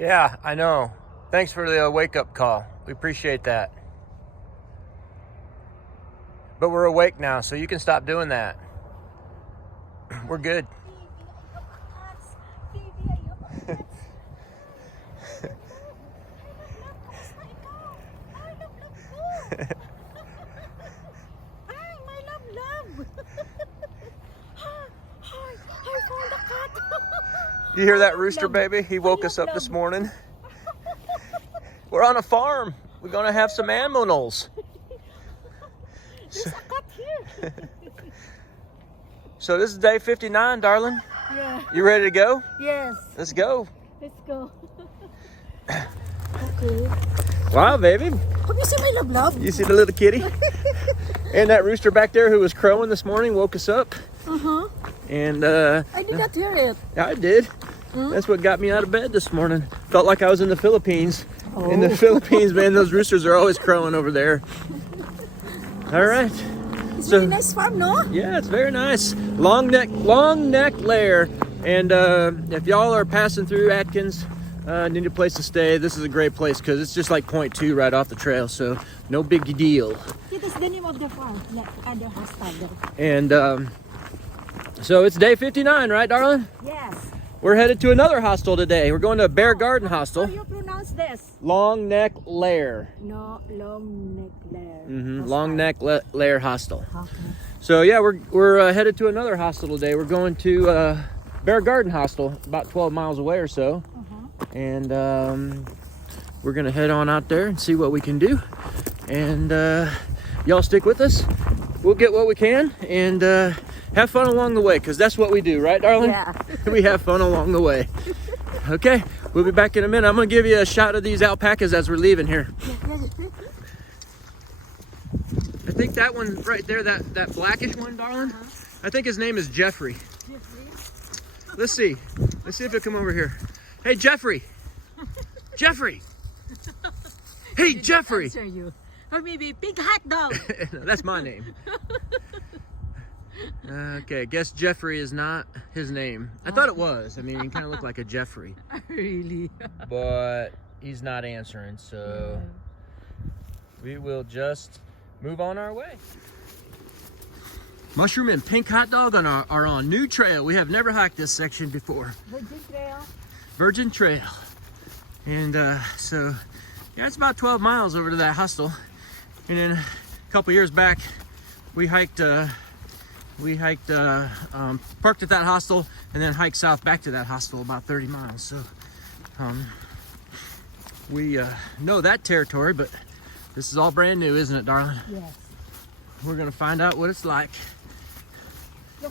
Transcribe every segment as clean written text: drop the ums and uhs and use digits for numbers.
Yeah, I know. Thanks for the wake-up call. We appreciate that. But we're awake now, so you can stop doing that. We're good. You hear that rooster, baby? He woke us up this morning. We're on a farm. We're gonna have some animals. There's a cat here. So this is day 59, darling. Yeah. You ready to go? Yes. Let's go. Let's go. Okay. Wow, baby. Have you seen my love? You see the little kitty? And that rooster back there who was crowing this morning woke us up. Uh-huh. And I did not hear it. I did. That's what got me out of bed this morning. Felt like I was in the Philippines. Oh. In the Philippines, man, those roosters are always crowing over there. All right. It's a really nice farm, no? Yeah, it's very nice. Long neck lair. And if y'all are passing through Atkins, need a place to stay, this is a great place because it's just like 0.2 right off the trail, so no big deal. See, that's the name of the farm, the hostel. And so it's day 59, right, darling? Yes. We're headed to another hostel today. We're going to Bear Garden Hostel. How do you pronounce this? Long Neck Lair. No, Long Neck Lair. Long Neck Lair Hostel. Okay. So yeah, we're headed to another hostel today. We're going to Bear Garden Hostel, about 12 miles away or so. And we're gonna head on out there and see what we can do. And y'all stick with us. We'll get what we can and have fun along the way, because that's what we do, right, darling? Yeah. We have fun along the way. Okay, we'll be back in a minute. I'm gonna give you a shot of these alpacas as we're leaving here. I think that one right there, that blackish one, darling, I think his name is Jeffrey. Let's see if he'll come over here. Hey, Jeffrey. Jeffrey. Hey, Jeffrey. Answer you. Or maybe big hot dog. No, that's my name. Okay, I guess Jeffrey is not his name. I thought it was. I mean, he kind of looked like a Jeffrey. Really? But he's not answering, so we will just move on our way. Mushroom and pink hot dog are on new trail. We have never hiked this section before. Virgin Trail. Virgin Trail. And so, yeah, it's about 12 miles over to that hostel. And then a couple years back, we hiked, parked at that hostel and then hiked south back to that hostel about 30 miles. So we know that territory, but this is all brand new, isn't it, darling? Yes. We're gonna find out what it's like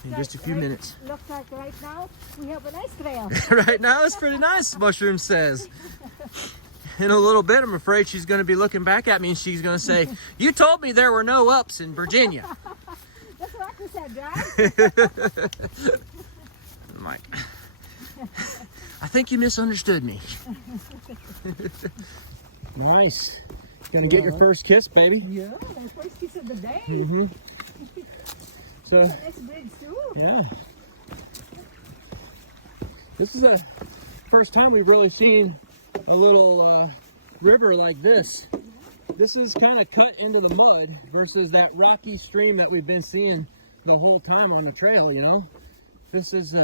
in just a few minutes. Looks like right now we have a nice trail. Right now it's pretty nice, Mushroom says. In a little bit, I'm afraid she's going to be looking back at me and she's going to say, "You told me there were no ups in Virginia." That's what you said, right? I'm like, I think you misunderstood me. Nice. Gonna get your first kiss, baby? Yeah, my first kiss of the day. So, It's a nice bridge too. yeah. This is the first time we've really seen a little river like this. This is kind of cut into the mud versus that rocky stream that we've been seeing the whole time on the trail, you know? This is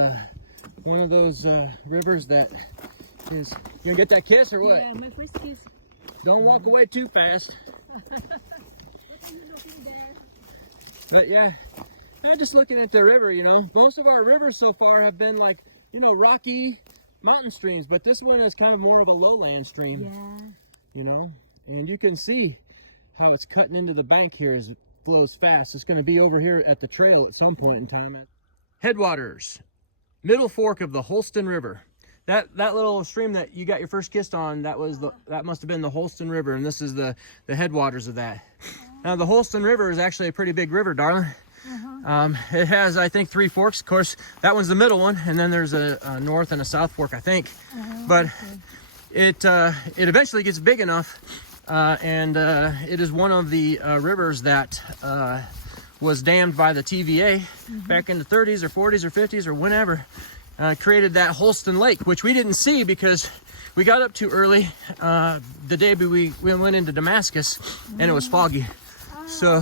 one of those rivers that is... You gonna get that kiss or what? Yeah, my first kiss. Don't walk away too fast. What are you looking there? But yeah, I'm just looking at the river, you know. Most of our rivers so far have been like, you know, rocky mountain streams, but this one is kind of more of a lowland stream. Yeah. You know, and you can see how it's cutting into the bank here as it flows fast. It's going to be over here at the trail at some point in time. Headwaters, middle fork of the Holston River. That little stream that you got your first kiss on, that must have been the Holston River, and this is the headwaters of that. Now the Holston River is actually a pretty big river, darling. It has, I think, 3 forks. Of course, that one's the middle one, and then there's a north and a south fork, I think. But it eventually gets big enough, and it is one of the rivers that was dammed by the TVA back in the 30s or 40s or 50s or whenever. Created that Holston Lake, which we didn't see because We got up too early the day we went into Damascus, and it was foggy. So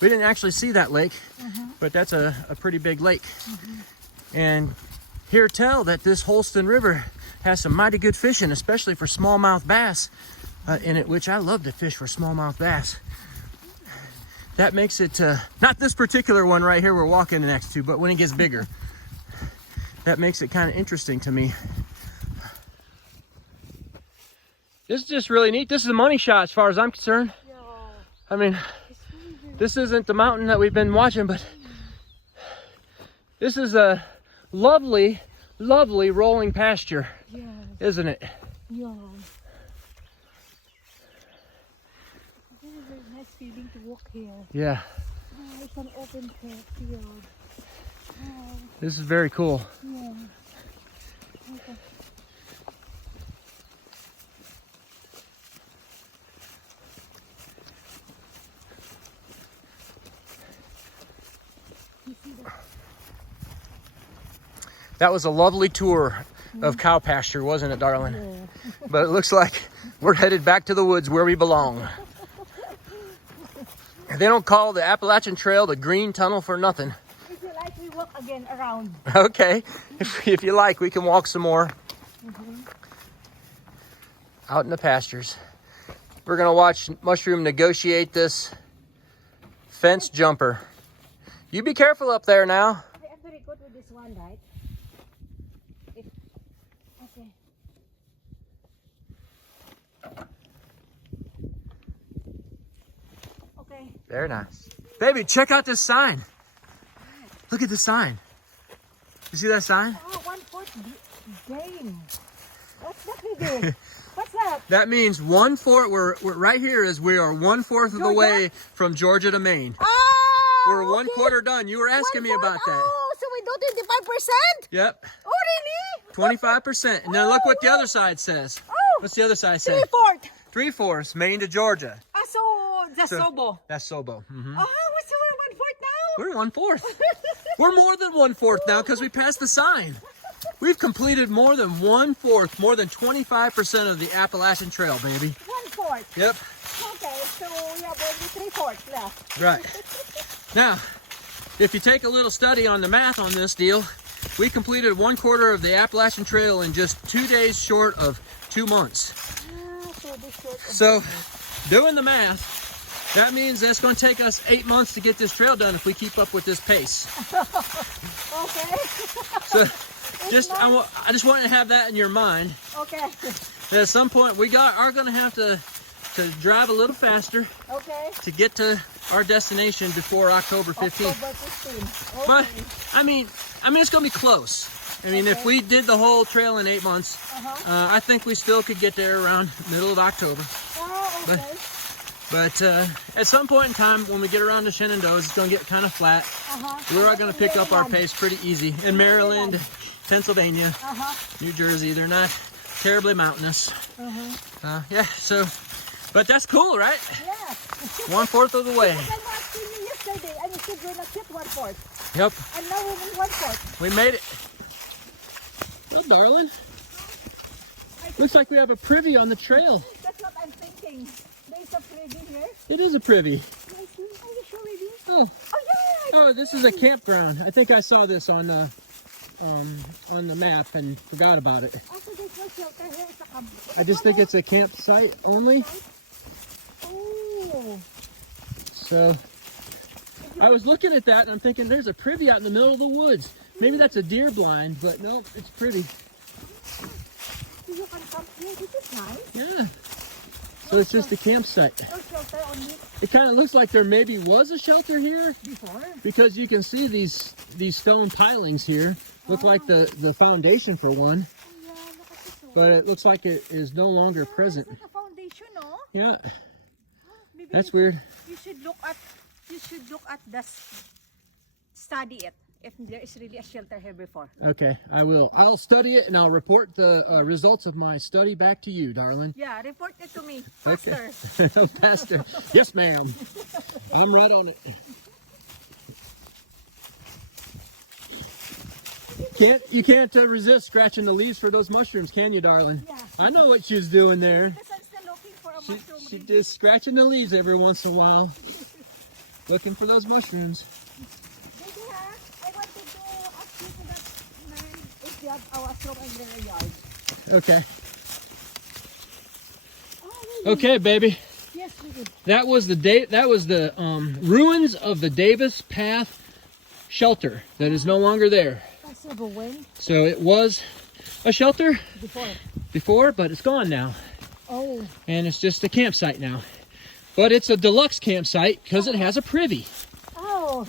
we didn't actually see that lake, but that's a pretty big lake. And hear tell that this Holston River has some mighty good fishing, especially for smallmouth bass in it, which I love to fish for smallmouth bass. That makes it, not this particular one right here we're walking next to, but when it gets bigger. That makes it kind of interesting to me. This is just really neat. This is a money shot as far as I'm concerned. Yeah. I mean, this isn't the mountain that we've been watching, but this is a lovely, lovely rolling pasture, Yes. isn't it? Yeah. Very, very nice feeling to walk here. Yeah, Oh, it's an open field. Oh, this is very cool. yeah. Okay. You see that? That was a lovely tour of cow pasture, wasn't it, darling? Yeah. But it looks like we're headed back to the woods where we belong. They don't call the Appalachian Trail the Green Tunnel for nothing. If you like, we walk again around. Okay, if you like, we can walk some more out in the pastures. We're gonna watch Mushroom negotiate this fence jumper. You be careful up there now. Okay, I'm very good with this one, right? Okay. Okay. Very nice. Baby, check out this sign. Look at the sign. You see that sign? Oh, 1/4 game. What's that we do? What's that? That means 1/4. We're right here. We are 1/4 of the Georgia? way from Georgia to Maine. Oh, We're okay. 1/4 done. You were asking me about that. Oh, so we do 25%? Yep, Oh, really? 25%. And then look what the other side says. Oh, What's the other side say? 3/4. 3/4, Maine to Georgia. Ah, so that's So- Sobo. That's Sobo. Oh, what's the 1/4 now? We're 1/4. We're more than 1/4 now because we passed the sign. We've completed more than 1/4, more than 25% of the Appalachian Trail, baby. 1/4. Yep, Okay, so we have only 3/4 left. right. Now, if you take a little study on the math on this deal, we completed 1/4 of the Appalachian Trail in just 2 days short of 2 months. Ah, so this short of So, doing the math, that means it's going to take us 8 months to get this trail done if we keep up with this pace. Okay. So, I just want to have that in your mind. Okay. That at some point we are going to have to drive a little faster Okay. to get to our destination before October 15th. October 15th. Okay. But I mean it's going to be close. I mean, if Okay. we did the whole trail in 8 months, I think we still could get there around middle of October. Oh, okay. But at some point in time, when we get around to Shenandoahs, it's going to get kind of flat. We're going to pick up our pace pretty easy. In Maryland, Pennsylvania, New Jersey, they're not terribly mountainous. Yeah, so, but that's cool, right? Yeah. 1/4 of the way. I was asking you yesterday, and you said you're not hit 1/4. Yep, And now we're in 1/4. we made it. Well, darling, looks like we have a privy on the trail. That's what I'm thinking. There's a Privy here. It is a privy. Are you sure we do? Oh, Oh, yeah. oh, this is a campground. I think I saw this on the map and forgot about it. Also, there's no shelter here. It's a camp. I just think it's a campsite only. Oh. So I was looking at that and I'm thinking there's a privy out in the middle of the woods. Maybe that's a deer blind, but no, it's pretty. So you can come here. This is nice. Yeah. So it's just a campsite. No shelter only It kind of looks like there maybe was a shelter here before. because you can see these stone pilings here. Look like the foundation for one, Oh, yeah. Look at this one. but it looks like it is no longer present. It's like a foundation, no? Yeah, Maybe that's weird. You should look at study it if there is really a shelter here before. Okay, I will. I'll study it and I'll report the results of my study back to you, darling. Yeah, report it to me faster. Okay. Pastor. Yes, ma'am. I'm right on it. You can't resist scratching the leaves for those mushrooms, can you, darling? Yeah. I know what she's doing there. Because I'm still looking for a mushroom. She's just scratching the leaves every once in a while, looking for those mushrooms. Baby, I wanted to ask you to that man if you have a washroom in their yard. Okay. Oh, really? Okay, baby. Yes, baby. That was the ruins of the Davis Path shelter that is no longer there. That's a wind So it was a shelter before. but it's gone now. Oh. And it's just a campsite now. But it's a deluxe campsite because it has a privy. Oh.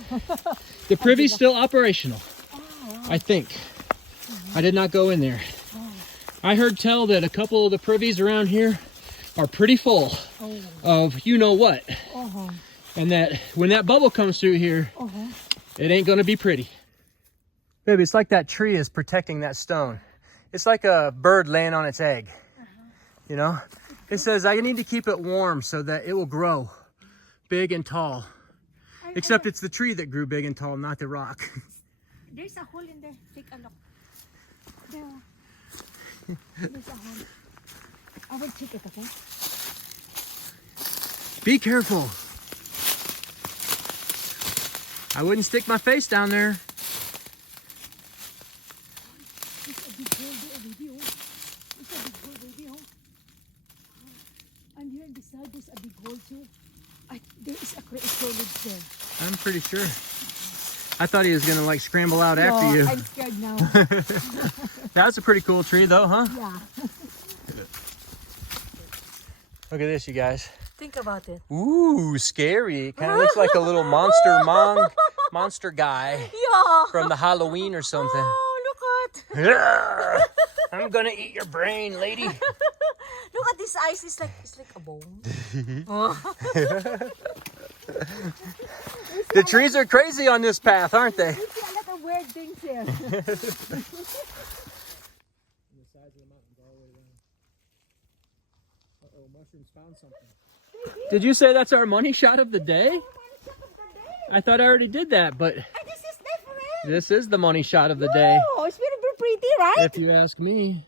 The privy's still operational, Oh, wow. I think. I did not go in there. I heard tell that a couple of the privies around here are pretty full of you know what. Uh-huh. And that when that bubble comes through here, Uh-huh. it ain't gonna be pretty. Baby, it's like that tree is protecting that stone. It's like a bird laying on its egg. You know? It says, I need to keep it warm so that it will grow big and tall. Except it's the tree that grew big and tall, not the rock. There's a hole in there. Take a look. There. There's a hole. I will check it, okay? Be careful. I wouldn't stick my face down there. It's a big hole there, baby. Oh. It's a big hole, baby. Oh. And here on the side, there's a big hole too. There is a solid there. I'm pretty sure. I thought he was gonna like scramble out after you. I'm scared now. That's a pretty cool tree though, huh? Yeah. Look at this, you guys. Think about it. Ooh, scary. Kind of looks like a little monster guy Yeah. from the Halloween or something. Oh, look at. I'm gonna eat your brain, lady. Look at this eyes. It's like a bone. The trees are crazy on this path, aren't they? You see a lot of weird things here. Mushrooms found something. Did you say that's our money shot of the day? I thought I already did that, but And this is different. this is the money shot of the day, Oh, it's very pretty, right? if you ask me.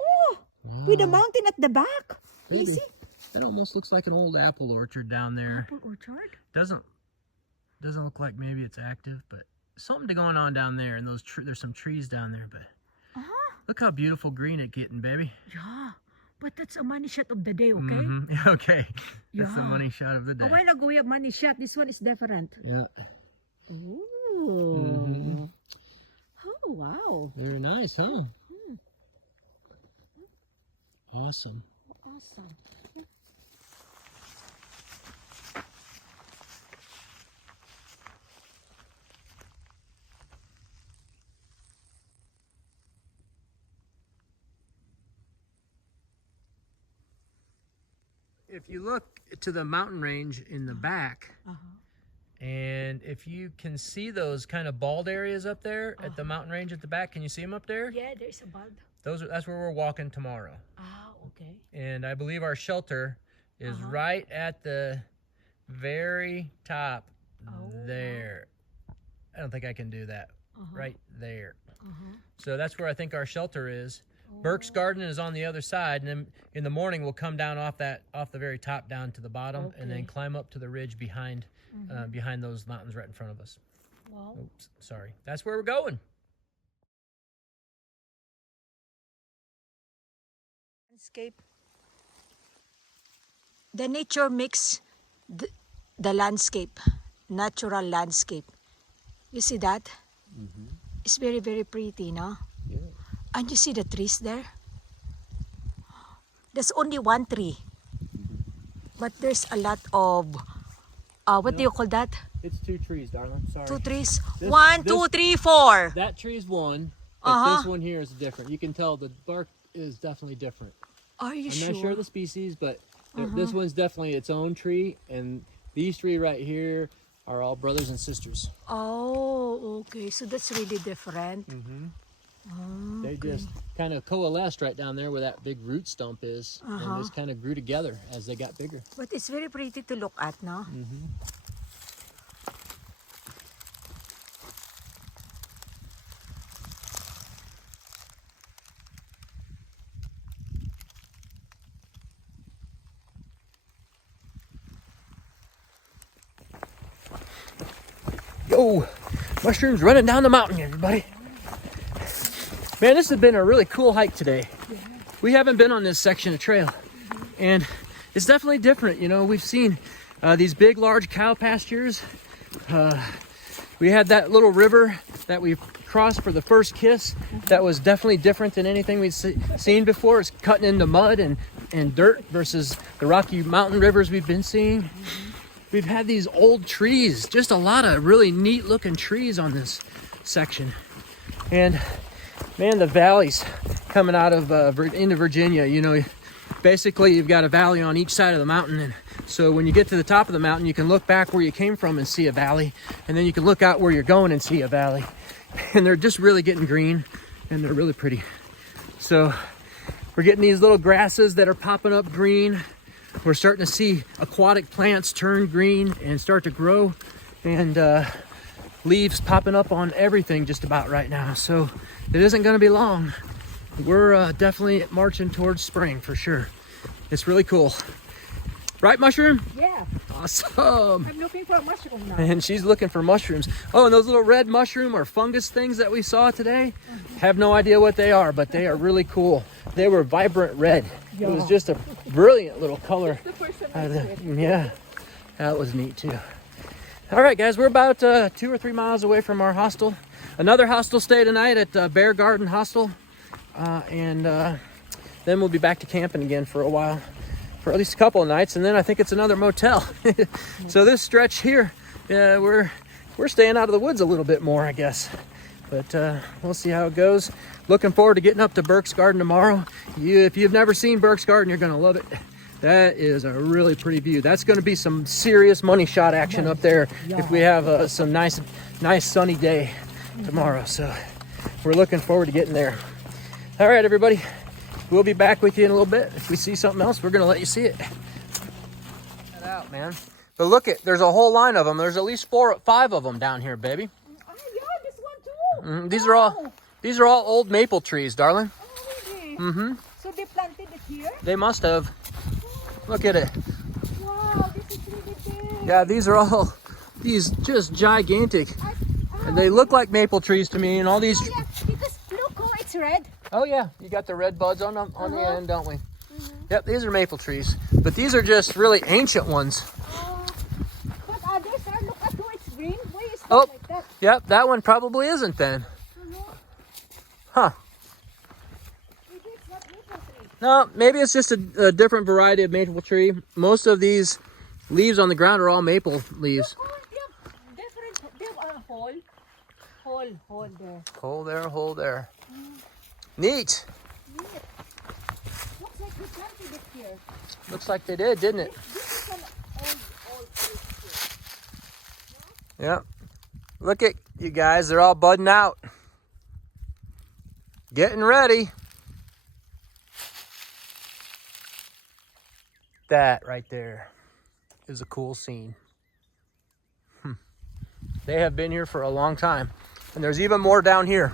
Oh, with a mountain at the back. You Baby, see? that almost looks like an old apple orchard down there. Apple orchard. Doesn't look like maybe it's active, but something going on down there. And there's some trees down there, but look how beautiful green it's getting, baby. Yeah, but that's a money shot of the day, okay? Mm-hmm. Okay, that's the Yeah. money shot of the day. A while ago we have money shot. This one is different. Yeah. Ooh. Oh, wow. Very nice, huh? Awesome. Awesome. If you look to the mountain range in the back, and if you can see those kind of bald areas up there at the mountain range at the back, can you see them up there? Yeah, there's a bud. That's where we're walking tomorrow. Ah, okay. And I believe our shelter is right at the very top there. I don't think I can do that. Right there. So that's where I think our shelter is. Burke's Garden is on the other side, and then in the morning we'll come down off the very top down to the bottom, and then climb up to the ridge behind behind those mountains right in front of us. Wow. Oops, sorry. That's where we're going. Landscape. The nature makes the landscape, natural landscape. You see that? It's very, very pretty, no? Yeah. And you see the trees there? There's only one tree. But there's a lot of, what do you call that? It's 2 trees, darling. Sorry. 2 trees. This- 1, 2, 3, 4. That tree's one, but this one here is different. You can tell the bark is definitely different. Are you I'm sure? not sure of the species, but this one's definitely its own tree, and these 3 right here are all brothers and sisters. Oh, okay. So that's really different. They just kind of coalesced right down there where that big root stump is, and just kind of grew together as they got bigger. But it's very pretty to look at, no? Whoa, mushrooms running down the mountain, everybody. Man, this has been a really cool hike today. We haven't been on this section of trail, and it's definitely different. You know, we've seen these big, large cow pastures. We had that little river that we crossed for the first kiss. That was definitely different than anything we've seen before. It's cutting into mud and dirt versus the Rocky Mountain rivers we've been seeing. We've had these old trees, just a lot of really neat looking trees on this section. And man, the valleys coming out of into Virginia, you know, basically you've got a valley on each side of the mountain. And so when you get to the top of the mountain, you can look back where you came from and see a valley. And then you can look out where you're going and see a valley. And they're just really getting green and they're really pretty. So we're getting these little grasses that are popping up green. We're starting to see aquatic plants turn green and start to grow, and leaves popping up on everything just about right now. So it isn't going to be long. We're definitely marching towards spring for sure. It's really cool. Right, Mushroom? Yeah. Awesome. I'm looking for a mushroom now. And she's looking for mushrooms. Oh, and those little red mushroom or fungus things that we saw today, have no idea what they are, but they are really cool. They were vibrant red. It was just a brilliant little color. The first time I see it. Yeah, that was neat too. All right, guys, we're about 2 or 3 miles away from our hostel. Another hostel stay tonight at Bear Garden Hostel. And then we'll be back to camping again for a while, for at least a couple of nights, and then I think it's another motel. So this stretch here, we're staying out of the woods a little bit more, I guess. But we'll see how it goes. Looking forward to getting up to Burke's Garden tomorrow. If you've never seen Burke's Garden, you're going to love it. That is a really pretty view. That's going to be some serious money shot action up there if we have some nice sunny day tomorrow. So we're looking forward to getting there. All right, everybody. We'll be back with you in a little bit. If we see something else, we're going to let you see it. Check that out, man. But look, there's a whole line of them. There's at least 4 or 5 of them down here, baby. Oh, yeah, this one too. These are all old maple trees, darling. Oh, really? Mm-hmm. So they planted it here? They must have. Look at it. Wow, this is really big. Yeah, these are all just gigantic. And they look like maple trees to me, and all these. Oh, yeah, because look, oh, it's red. Oh yeah, you got the red buds on the end, don't we? Yep, these are maple trees, but these are just really ancient ones. But others are, look at, it's green. Why is that like that? Yep, that one probably isn't then. Huh. Maybe it's not maple tree. No, maybe it's just a different variety of maple tree. Most of these leaves on the ground are all maple leaves. Look, oh, they have different, they have a hole there. Hole there. Neat. Looks like we planted it here. Looks like they did, didn't it? This is an old place here. Yep. Look at you guys, they're all budding out. Getting ready. That right there is a cool scene. They have been here for a long time. And there's even more down here.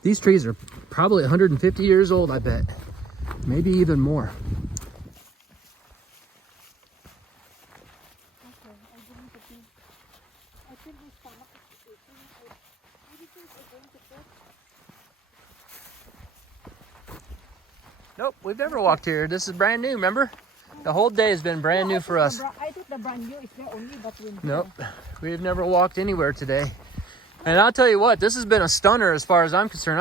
These trees are probably 150 years old, I bet. Maybe even more. Nope, we've never walked here. This is brand new, remember? The whole day has been brand new for us. I thought the brand new is there only but winter. Nope, we've never walked anywhere today. And I'll tell you what, this has been a stunner as far as I'm concerned.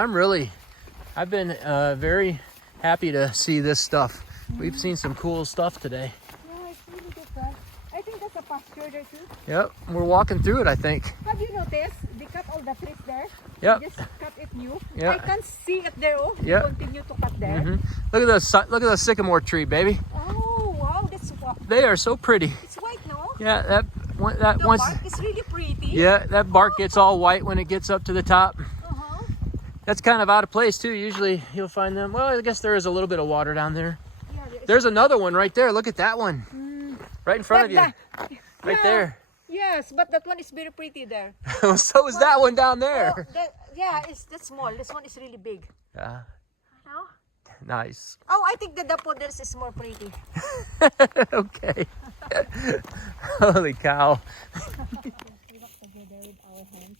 I've been very happy to see this stuff. We've seen some cool stuff today. Yeah, it's really different. I think that's a pasture there too. Yep, we're walking through it, I think. Have you noticed? They cut all the trees there. Yep. They just cut it new. Yep. I can see it there. Oh, Yep. continue to cut there. Look at the sycamore tree, baby. Oh wow, that's They are so pretty. it's white, no? Yeah, that The once. bark is really pretty. Yeah, that bark gets all white when it gets up to the top. Uh-huh. That's kind of out of place too. Usually you'll find them. Well, I guess there is a little bit of water down there. Yeah, There's another one right there. Look at that one. Right in front of you. Right there. Yes, but that one is very pretty there. So is that one down Oh, there. that's small. This one is really big. Yeah. No? Nice. Oh, I think the daffodils is more pretty. Okay. Holy cow. We work together with our hands.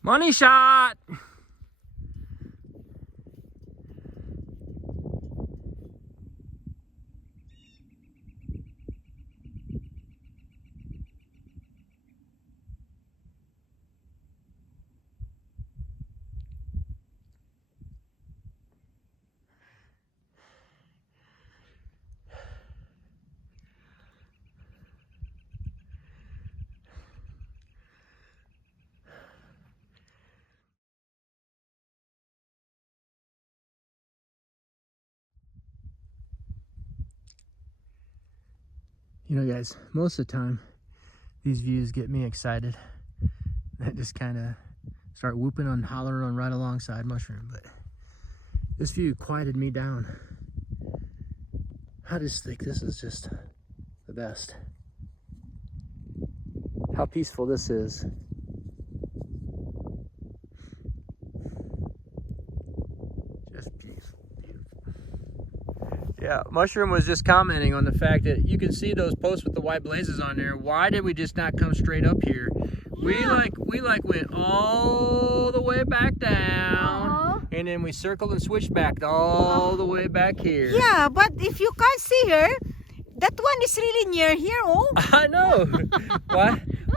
Money shot. You know, guys, most of the time, these views get me excited. I just kind of start whooping and hollering on right alongside Mushroom, but this view quieted me down. I just think this is just the best. How peaceful this is. Just peaceful, beautiful. Yeah, Mushroom was just commenting on the fact that you can see those posts with the white blazes on there. Why did we just not come straight up here? Yeah. We went all the way back down, and then we circled and switched back all the way back here. Yeah, but if you can't see her, that one is really near here. Oh, I know.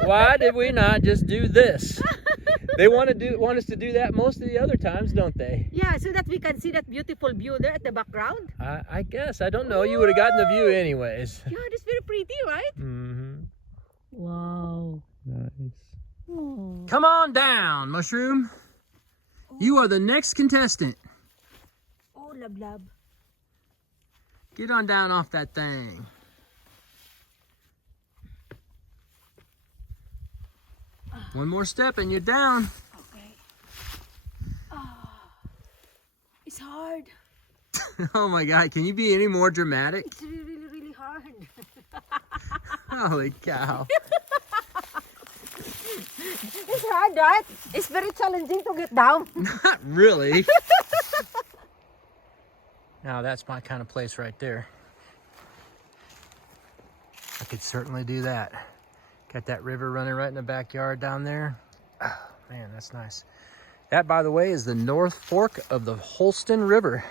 Why did we not just do this? They want us to do that most of the other times, don't they? yeah, so that we can see that beautiful view there at the background. I guess. I don't know. You would have gotten the view anyways. Yeah, it's very pretty, right? Mm-hmm. Wow. Nice. Oh. Come on down, Mushroom. You are the next contestant. Oh, love. Get on down off that thing. One more step and you're down. Okay. It's hard. Oh my God, can you be any more dramatic? It's really hard. Holy cow. It's hard, right? It's very challenging to get down. Not really. Now that's my kind of place right there. I could certainly do that. Got that river running right in the backyard down there. Oh, man, that's nice. That, by the way, is the North Fork of the Holston River.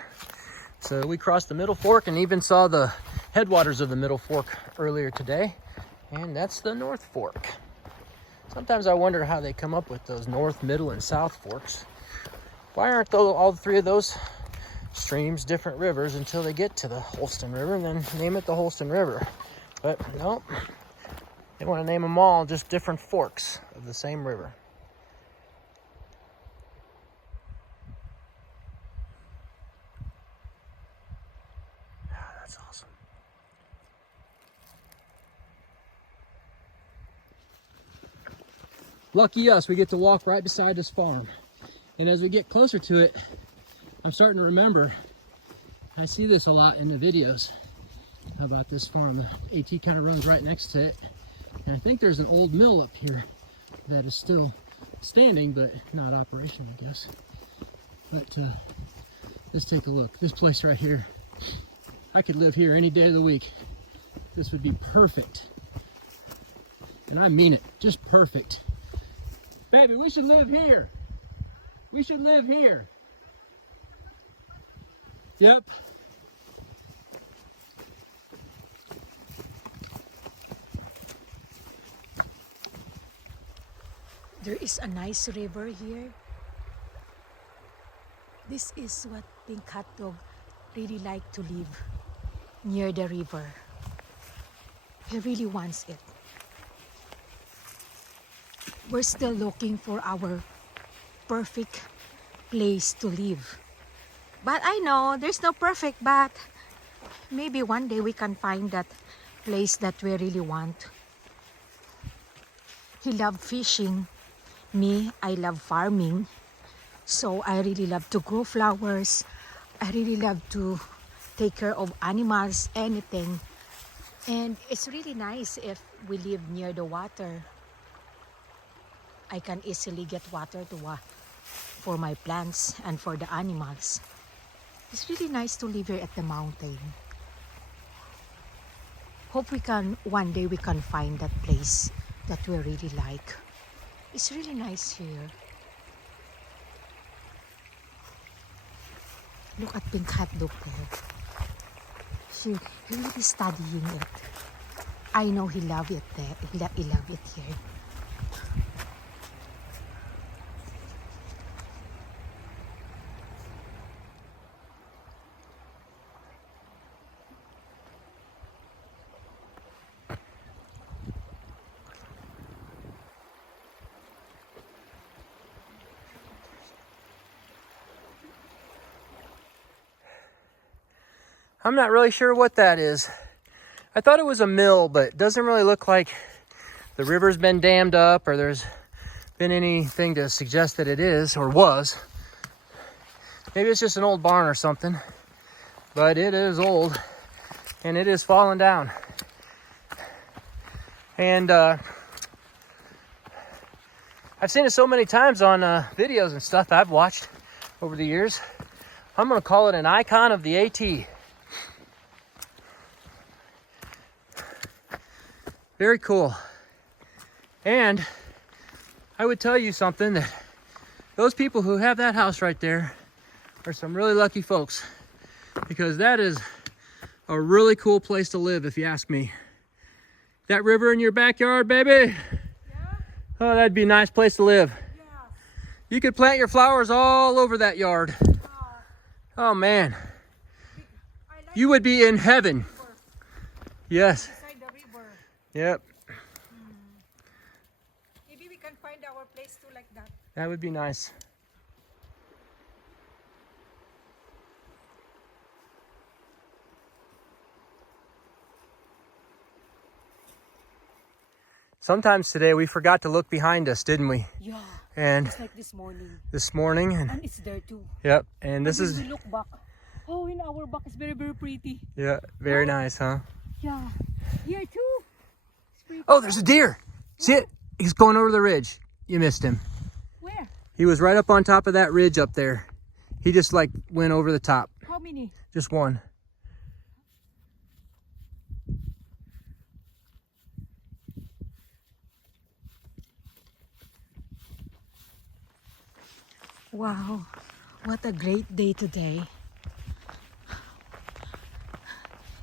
So we crossed the Middle Fork and even saw the headwaters of the Middle Fork earlier today. And that's the North Fork. Sometimes I wonder how they come up with those North, Middle, and South Forks. Why aren't all three of those streams different rivers until they get to the Holston River and then name it the Holston River? But no, they want to name them all just different forks of the same river. That's awesome. Lucky us, we get to walk right beside this farm. And as we get closer to it, I'm starting to remember, I see this a lot in the videos about this farm. The AT kind of runs right next to it. And I think there's an old mill up here that is still standing, but not operational, I guess. But let's take a look. This place right here, I could live here any day of the week. This would be perfect. And I mean it, just perfect. Baby, we should live here. We should live here. Yep. There is a nice river here. This is what Pink Hot Dog really like to live, near the river. He really wants it. We're still looking for our perfect place to live. But I know there's no perfect, but maybe one day we can find that place that we really want. He loves fishing. Me, I love farming. So I really love to grow flowers. I really love to take care of animals, anything. And it's really nice if we live near the water. I can easily get water to for my plants and for the animals. It's really nice to live here at the mountain. Hope one day we can find that place that we really like. It's really nice here. Look at Pink Hat Dog there. He really studying it. I know he love it there. He love it here. I'm not really sure what that is. I thought it was a mill, but it doesn't really look like the river's been dammed up or there's been anything to suggest that it is or was. Maybe it's just an old barn or something, but it is old and it is falling down. And I've seen it so many times on videos and stuff I've watched over the years. I'm gonna call it an icon of the AT. Very cool. And I would tell you something, that those people who have that house right there are some really lucky folks, because that is a really cool place to live, if you ask me. That river in your backyard, baby. Yeah? Oh, that'd be a nice place to live. Yeah. You could plant your flowers all over that yard. Oh man, you would be in heaven. Yes. Beside the river. Yep. Maybe we can find our place too like that. That would be nice. Sometimes today we forgot to look behind us, didn't we? Yeah. And Just like this morning. this morning, and it's there too. yep, and this When is, we look back. Oh, in our back is very, very pretty. yeah, very nice, huh? Yeah. Here too. It's pretty. Oh, there's a deer. See it? He's going over the ridge. You missed him. Where? He was right up on top of that ridge up there. He just like went over the top. How many? Just one. Wow, what a great day today.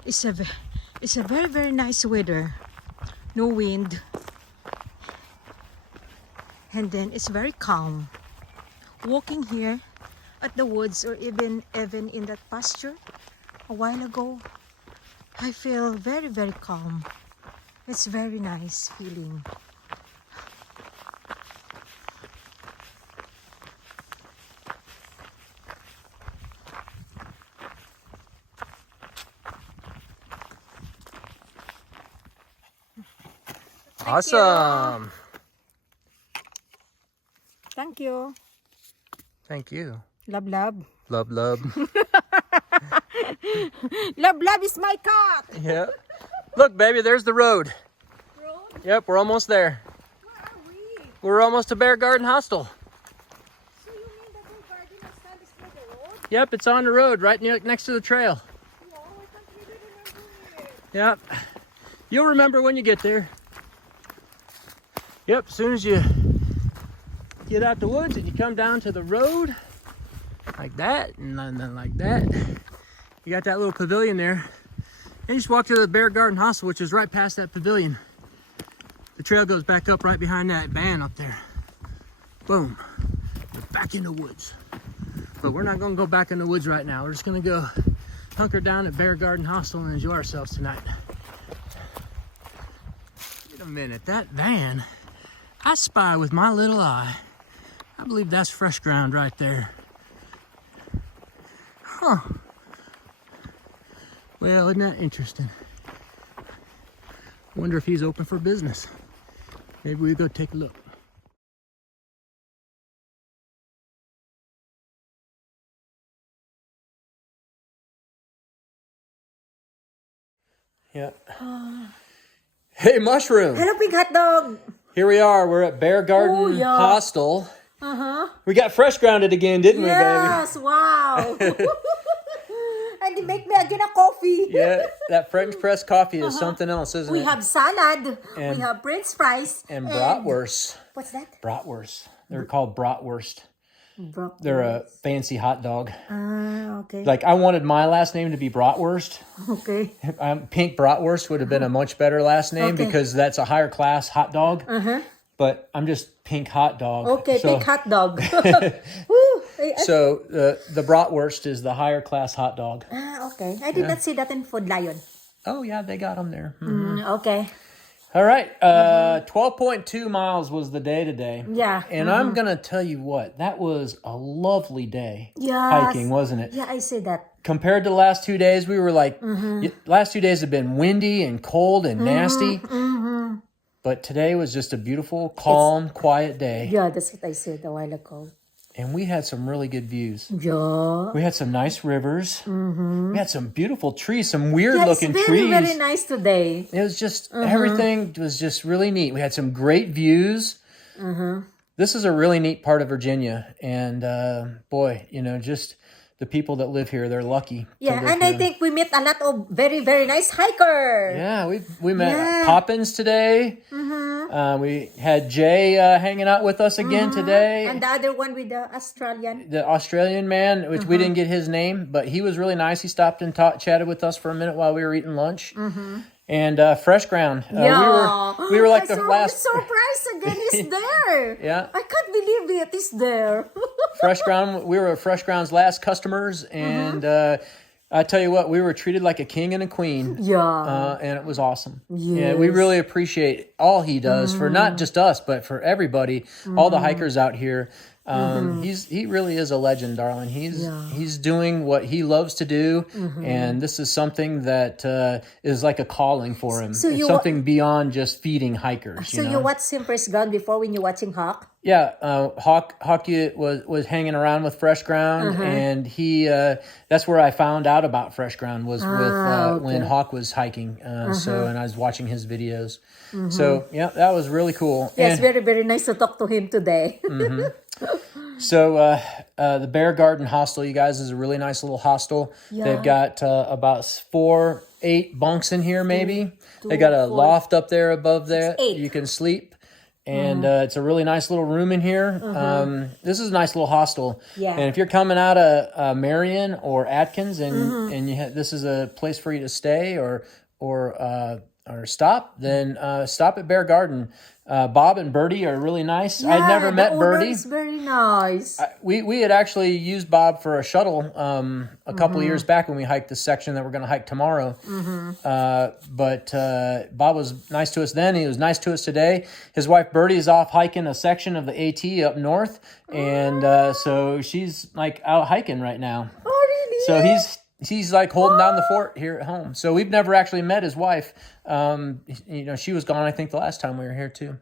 It's a very, very nice weather. No wind. And then it's very calm. Walking here at the woods, or even in that pasture a while ago, I feel very, very calm. It's very nice feeling. Awesome. Thank you. Thank you. Love, love. Love, love. Love, love is my cat. Yeah. Look, baby, there's the road. Road? Yep, we're almost there. Where are we? We're almost to Bear Garden Hostel. So you mean that the garden of sand is by the road? Yep, it's on the road right next to the trail. Wow, I can't really remember it. Yep. You'll remember when you get there. Yep, as soon as you get out the woods and you come down to the road, like that, and then like that, you got that little pavilion there. And you just walk to the Bear Garden Hostel, which is right past that pavilion. The trail goes back up right behind that van up there. Boom. We're back in the woods. But we're not gonna go back in the woods right now. We're just gonna go hunker down at Bear Garden Hostel and enjoy ourselves tonight. Wait a minute, that van, I spy with my little eye. I believe that's fresh ground right there. Huh. Well, isn't that interesting? Wonder if he's open for business. Maybe we go take a look. Yeah. Hey, Mushroom. Hello, Pink Hot Dog. Here we are. We're at Bear Garden yeah. Hostel. We got fresh grounded again, didn't we, baby? Yes, wow. And they make me again a coffee. Yeah, that French press coffee is something else, isn't it? We have salad. We have French fries. And bratwurst. What's that? Bratwurst. They're called bratwurst. Bratwurst. They're a fancy hot dog. Okay. Like, I wanted my last name to be Bratwurst. Okay. Pink Bratwurst would have been a much better last name because that's a higher class hot dog. But I'm just Pink Hot Dog. Okay, so, Pink Hot Dog. So the Bratwurst is the higher class hot dog. Okay. I did not see that in Food Lion. Oh, yeah, they got them there. Okay. All right. 12.2 miles was the day today. Yeah. And I'm going to tell you what, that was a lovely day Yes. hiking, wasn't it? Yeah, I see that. Compared to the last 2 days, we were like, last 2 days have been windy and cold and nasty. But today was just a beautiful, calm, quiet day. Yeah, that's what I said a while ago. And we had some really good views. Yeah. We had some nice rivers. We had some beautiful trees, some weird looking it's trees. very nice today. It was just, everything was just really neat. We had some great views. This is a really neat part of Virginia. And boy, you know, just the people that live here, they're lucky. Yeah, and I think we met a lot of very, very nice hikers. Yeah, we met Poppins today. We had Jay hanging out with us again today. And the other one with the Australian. The Australian man, which we didn't get his name, but he was really nice. He stopped and chatted with us for a minute while we were eating lunch. And Fresh Ground. We were like the last. I'm surprised again he's there. Yeah. I can't believe it is there. Fresh Ground. We were Fresh Ground's last customers, and I tell you what, we were treated like a king and a queen. Yeah. And it was awesome. Yes. Yeah, we really appreciate all he does for not just us, but for everybody, all the hikers out here. He really is a legend, darling. He's doing what he loves to do, and this is something that is like a calling for him. So it's something beyond just feeding hikers. So you watched him Fresh Ground before when you're watching Hawk? Yeah, Hawk was hanging around with Fresh Ground, and that's where I found out about Fresh Ground was with when Hawk was hiking. And I was watching his videos. So yeah, that was really cool. Yes, very, very nice to talk to him today. So the Bear Garden Hostel, you guys, is a really nice little hostel. Yeah. They've got about 8 bunks in here, maybe. They got a loft up there above there. You can sleep. And it's a really nice little room in here. This is a nice little hostel. Yeah. And if you're coming out of Marion or Atkins and this is a place for you to stay or stop, then stop at Bear Garden. Bob and Birdie are really nice. Yeah, I'd never met Birdie. It's very nice. We had actually used Bob for a shuttle a couple of years back when we hiked the section that we're going to hike tomorrow. But Bob was nice to us then. He was nice to us today. His wife Birdie is off hiking a section of the AT up north. And so she's like out hiking right now. Oh, really? So he's like holding down the fort here at home. So we've never actually met his wife. She was gone, I think, the last time we were here too.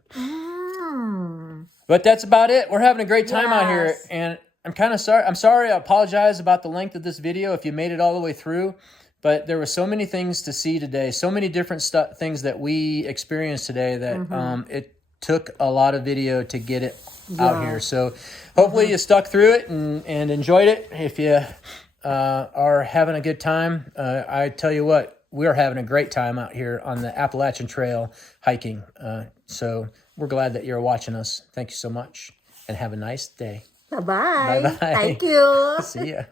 But that's about it. We're having a great time out here. And I'm kind of sorry. I'm sorry. I apologize about the length of this video if you made it all the way through. But there were so many things to see today. So many different things that we experienced today that it took a lot of video to get it out here. So hopefully you stuck through it and enjoyed it. If you are having a good time, I tell you what, we're having a great time out here on the Appalachian Trail hiking. So we're glad that you're watching us. Thank you so much and have a nice day. Bye-bye. Bye-bye. Thank you. See ya.